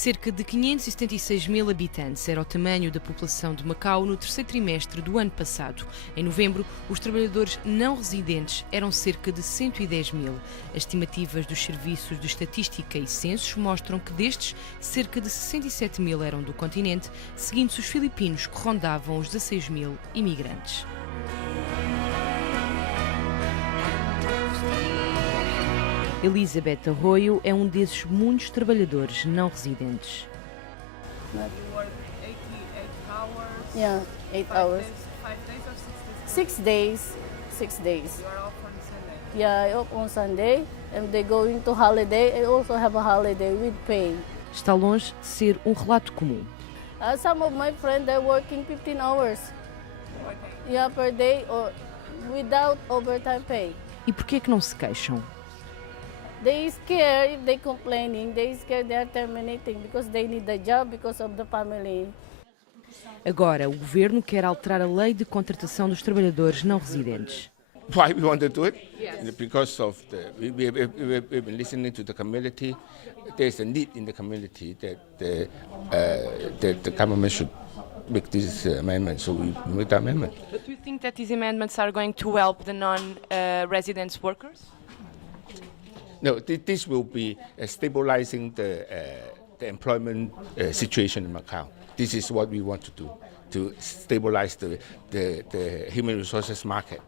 Cerca de 576 mil habitantes era o tamanho da população de Macau no terceiro trimestre do ano passado. Em novembro, os trabalhadores não residentes eram cerca de 110 mil. As estimativas dos serviços de estatística e censos mostram que destes, cerca de 67 mil eram do continente, seguindo-se os filipinos, que rondavam os 16 mil imigrantes. Elizabeth Arroio é um desses muitos trabalhadores não residentes. You work 88 hours? Yeah, 8 hours. 5 days or 6 days? 6 days. 6 days. You are off on Sunday? Yeah, I off on Sunday and they going to holiday. I also have a holiday with pay. Está longe de ser um relato comum. Some of my friends are working 15 hours. Okay. Yeah, per day or without overtime pay. E porquê é que não se queixam? They scared if they complaining. They scared they are terminating because they need a job because of the family. Agora, o governo quer alterar a lei de contratação dos trabalhadores não residentes. Why we want to do it? Yes. Because of we've been listening to the community. There's a need in the community that the government should make this amendment. So we make the amendment. But do you think that these amendments are going to help the non-resident workers? No, this will be stabilizing the employment situation in Macau. This is what we want to do, to stabilize the human resources market.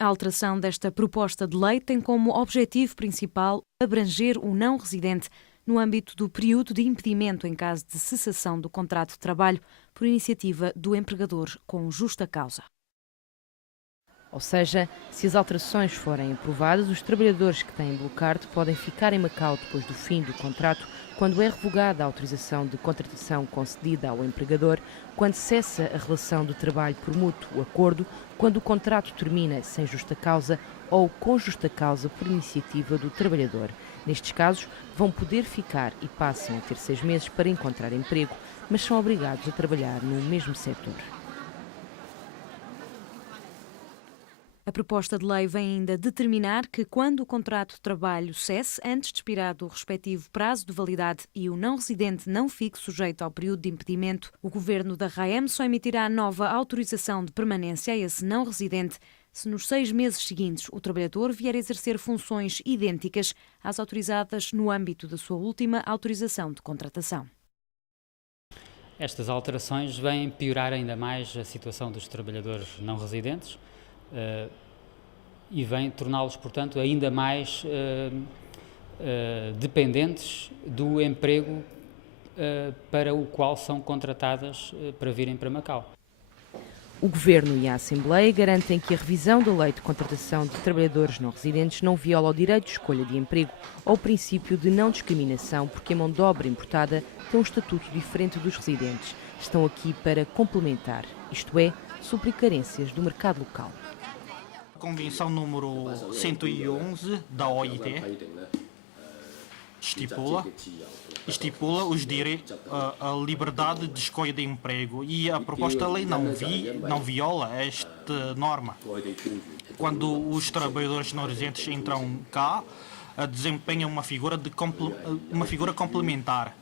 A alteração desta proposta de lei tem como objetivo principal abranger o não residente no âmbito do período de impedimento em caso de cessação do contrato de trabalho por iniciativa do empregador com justa causa. Ou seja, se as alterações forem aprovadas, os trabalhadores que têm Blue Card podem ficar em Macau depois do fim do contrato, quando é revogada a autorização de contratação concedida ao empregador, quando cessa a relação de trabalho por mútuo acordo, quando o contrato termina sem justa causa ou com justa causa por iniciativa do trabalhador. Nestes casos, vão poder ficar e passam a ter 6 meses para encontrar emprego, mas são obrigados a trabalhar no mesmo setor. A proposta de lei vem ainda determinar que, quando o contrato de trabalho cesse, antes de expirado o respectivo prazo de validade e o não residente não fique sujeito ao período de impedimento, o governo da RAEM só emitirá nova autorização de permanência a esse não residente se nos 6 meses seguintes o trabalhador vier a exercer funções idênticas às autorizadas no âmbito da sua última autorização de contratação. Estas alterações vêm piorar ainda mais a situação dos trabalhadores não residentes, e vem torná-los, portanto, ainda mais dependentes do emprego para o qual são contratadas para virem para Macau. O Governo e a Assembleia garantem que a revisão da Lei de Contratação de Trabalhadores não residentes não viola o direito de escolha de emprego ou o princípio de não discriminação, porque a mão de obra importada tem um estatuto diferente dos residentes. Estão aqui para complementar, isto é, suprir carências do mercado local. A Convenção número 111 da OIT estipula os direitos, a liberdade de escolha de emprego, e a proposta de lei não viola esta norma. Quando os trabalhadores não residentes entram cá, desempenham uma figura complementar.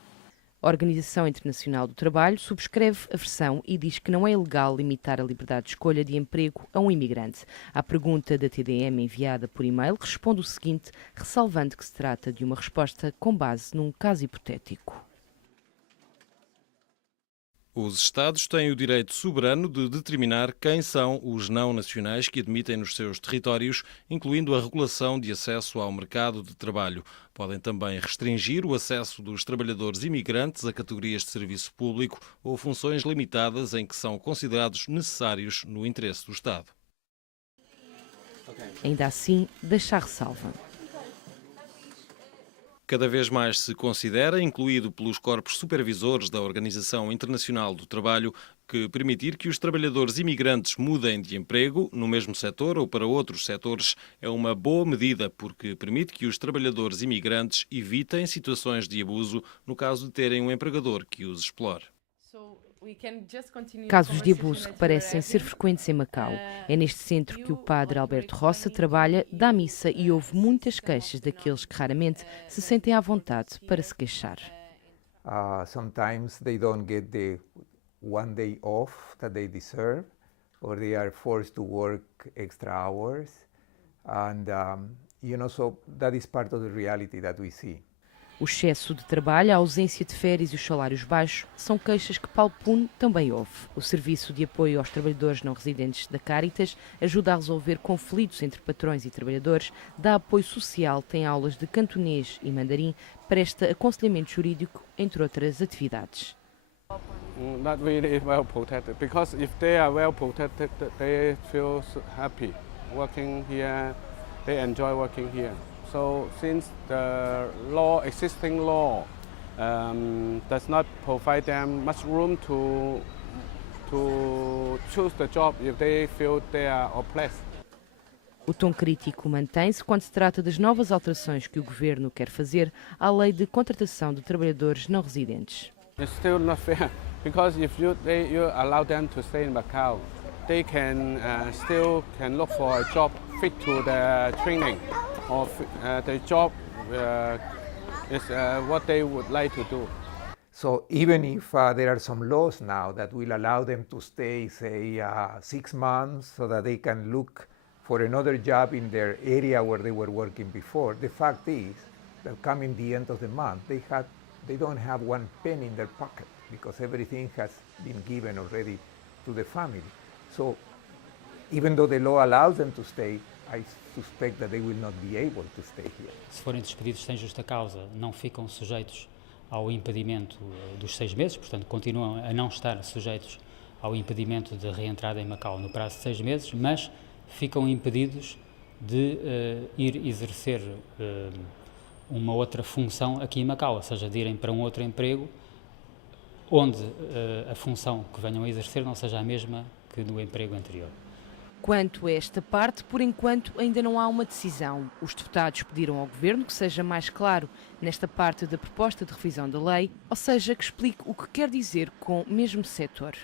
A Organização Internacional do Trabalho subscreve a versão e diz que não é ilegal limitar a liberdade de escolha de emprego a um imigrante. À pergunta da TDM enviada por e-mail, responde o seguinte, ressalvando que se trata de uma resposta com base num caso hipotético. Os Estados têm o direito soberano de determinar quem são os não-nacionais que admitem nos seus territórios, incluindo a regulação de acesso ao mercado de trabalho. Podem também restringir o acesso dos trabalhadores imigrantes a categorias de serviço público ou funções limitadas em que são considerados necessários no interesse do Estado. Ainda assim, deixa a ressalva. Cada vez mais se considera, incluído pelos corpos supervisores da Organização Internacional do Trabalho, que permitir que os trabalhadores imigrantes mudem de emprego no mesmo setor ou para outros setores é uma boa medida, porque permite que os trabalhadores imigrantes evitem situações de abuso no caso de terem um empregador que os explore. Casos de abuso que parecem ser frequentes em Macau. É neste centro que o padre Alberto Roça trabalha, dá missa e ouve muitas queixas daqueles que raramente se sentem à vontade para se queixar. Sometimes they don't get the one day off that they deserve, or they are forced to work extra hours, and so that is part of the reality that we see. O excesso de trabalho, a ausência de férias e os salários baixos são queixas que Paulo Puno também ouve. O Serviço de Apoio aos Trabalhadores Não Residentes da Caritas ajuda a resolver conflitos entre patrões e trabalhadores, dá apoio social, tem aulas de cantonês e mandarim, presta aconselhamento jurídico, entre outras atividades. Not really well protected, because if they are well protected, they feel happy working here, they enjoy working here. So since the existing law does not provide them much room to choose the job if they feel they are oppressed. O tom crítico mantém-se quando se trata das novas alterações que o governo quer fazer à lei de contratação de trabalhadores não residentes. It's still not fair, because if you allow them to stay in Macau, they can still look for a job fit to their training, or the job is what they would like to do. So even if there are some laws now that will allow them to stay, say, 6 months so that they can look for another job in their area where they were working before, the fact is that coming the end of the month, they don't have one penny in their pocket because everything has been given already to the family. So even though the law allows them to stay, I suspect that they will not be able to stay here. Se forem despedidos sem justa causa, não ficam sujeitos ao impedimento dos 6 meses, portanto continuam a não estar sujeitos ao impedimento de reentrada em Macau no prazo de 6 meses, mas ficam impedidos de ir exercer uma outra função aqui em Macau, ou seja, de irem para um outro emprego onde a função que venham a exercer não seja a mesma que no emprego anterior. Quanto a esta parte, por enquanto ainda não há uma decisão. Os deputados pediram ao Governo que seja mais claro nesta parte da proposta de revisão da lei, ou seja, que explique o que quer dizer com o mesmo setor.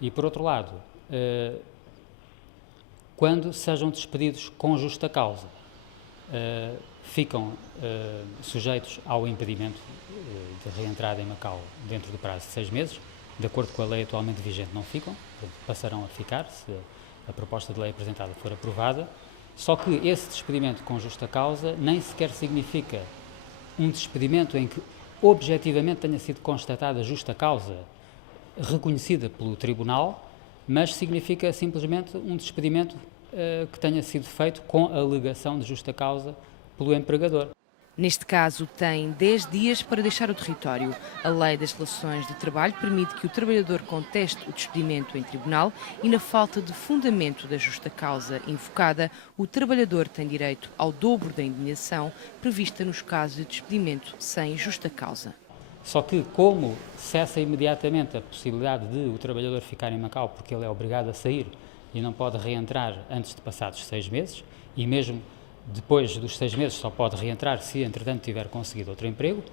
E por outro lado, quando sejam despedidos com justa causa, ficam sujeitos ao impedimento de reentrada em Macau dentro do prazo de 6 meses, de acordo com a lei atualmente vigente não ficam, passarão a ficar se a proposta de lei apresentada for aprovada, só que esse despedimento com justa causa nem sequer significa um despedimento em que objetivamente tenha sido constatada justa causa reconhecida pelo Tribunal, mas significa simplesmente um despedimento que tenha sido feito com a alegação de justa causa pelo empregador. Neste caso, tem 10 dias para deixar o território. A Lei das Relações de Trabalho permite que o trabalhador conteste o despedimento em tribunal e, na falta de fundamento da justa causa invocada, o trabalhador tem direito ao dobro da indenização prevista nos casos de despedimento sem justa causa. Só que, como cessa imediatamente a possibilidade de o trabalhador ficar em Macau porque ele é obrigado a sair e não pode reentrar antes de passados 6 meses, e mesmo depois dos 6 meses só pode reentrar se, entretanto, tiver conseguido outro emprego,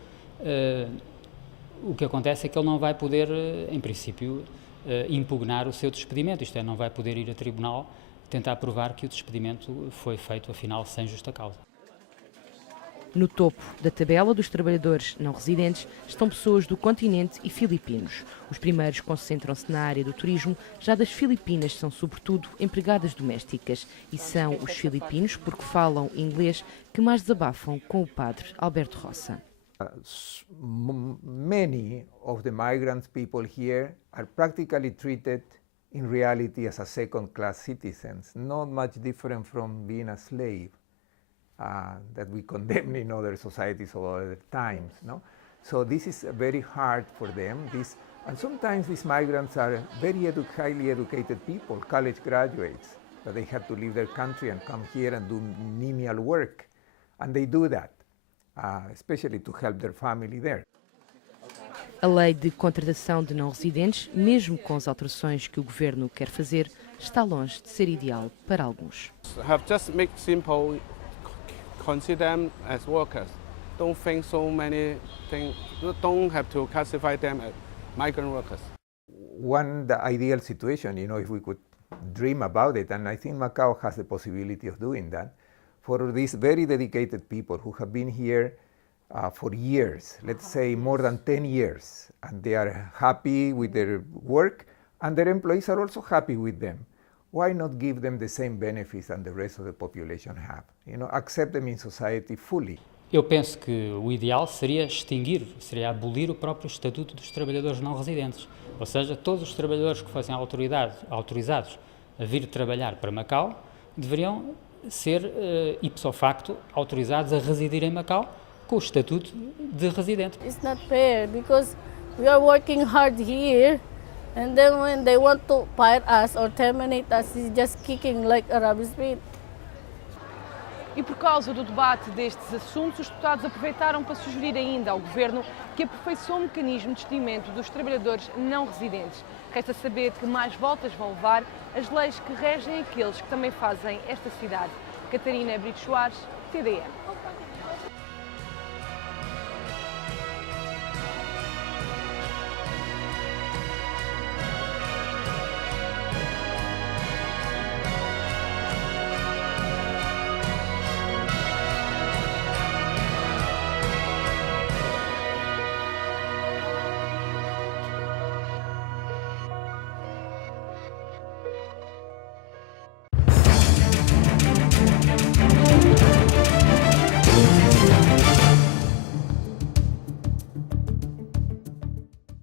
o que acontece é que ele não vai poder, em princípio, impugnar o seu despedimento, isto é, não vai poder ir a tribunal tentar provar que o despedimento foi feito, afinal, sem justa causa. No topo da tabela dos trabalhadores não residentes estão pessoas do continente e filipinos. Os primeiros concentram-se na área do turismo, já das Filipinas são sobretudo empregadas domésticas e são os filipinos, porque falam inglês, que mais desabafam com o padre Alberto Roça. Many of the migrant people here are practically treated in reality as a second-class citizens, not much different from being a slave. That we condemn in other societies or other times, no? So this is very hard for them. And sometimes these migrants are very highly educated people, college graduates, that they have to leave their country and come here and do menial work. And they do that, especially to help their family there. A lei de contratação de não residentes, mesmo com as alterações que o governo quer fazer, está longe de ser ideal para alguns. Have just make simple. Consider them as workers. Don't think so many things. Don't have to classify them as migrant workers. the ideal situation, if we could dream about it, and I think Macau has the possibility of doing that, for these very dedicated people who have been here for years, let's say more than 10 years, and they are happy with their work, and their employees are also happy with them. Why not give them the same benefits that the rest of the population have? Accept them in society fully. Eu penso que o ideal seria seria abolir o próprio Estatuto dos Trabalhadores Não Residentes. Ou seja, todos os trabalhadores que fossem autorizados a vir trabalhar para Macau deveriam ser, ipso facto, autorizados a residir em Macau com o Estatuto de residente. It's not fair because we are working hard here, and then when they want to fire us or terminate us, it's just kicking like a rubbish bin. E por causa do debate destes assuntos, os deputados aproveitaram para sugerir ainda ao Governo que aperfeiçoe o mecanismo de despedimento dos trabalhadores não residentes. Resta saber que mais voltas vão levar as leis que regem aqueles que também fazem esta cidade. Catarina Brito Soares, TDN.